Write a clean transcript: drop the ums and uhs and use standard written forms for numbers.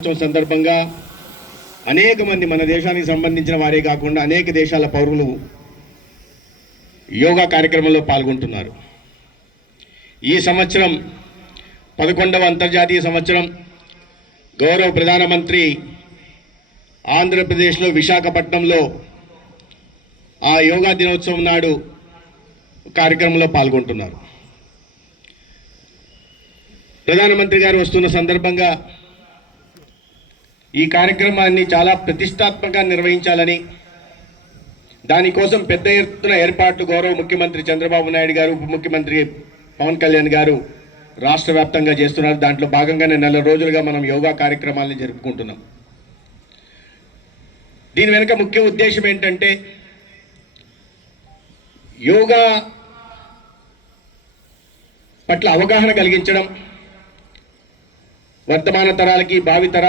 సందర్భంగా అనేక మంది మన దేశానికి సంబంధించిన వారే కాకుండా అనేక దేశాల పౌరులు యోగా కార్యక్రమంలో పాల్గొంటున్నారు. ఈ సంవత్సరం 11వ అంతర్జాతీయ సంవత్సరం గౌరవ ప్రధానమంత్రి ఆంధ్రప్రదేశ్లో విశాఖపట్నంలో ఆ యోగా దినోత్సవం నాడు కార్యక్రమంలో పాల్గొంటున్నారు. ప్రధానమంత్రి గారు వస్తున్న సందర్భంగా ఈ కార్యక్రమాన్ని చాలా ప్రతిష్టాత్మకంగా నిర్వహించాలని, దానికోసం పెద్ద ఎత్తున ఏర్పాట్లు గౌరవ ముఖ్యమంత్రి చంద్రబాబు నాయుడు గారు, ఉప ముఖ్యమంత్రి పవన్ కళ్యాణ్ గారు రాష్ట్ర వ్యాప్తంగా చేస్తున్నారు. దాంట్లో భాగంగానే నెల రోజులుగా మనం యోగా కార్యక్రమాలను జరుపుకుంటున్నాం. దీని వెనుక ముఖ్య ఉద్దేశం ఏంటంటే యోగా పట్ల అవగాహన కలిగించడం, వర్తమాన తరాలకి భావి తరాలకి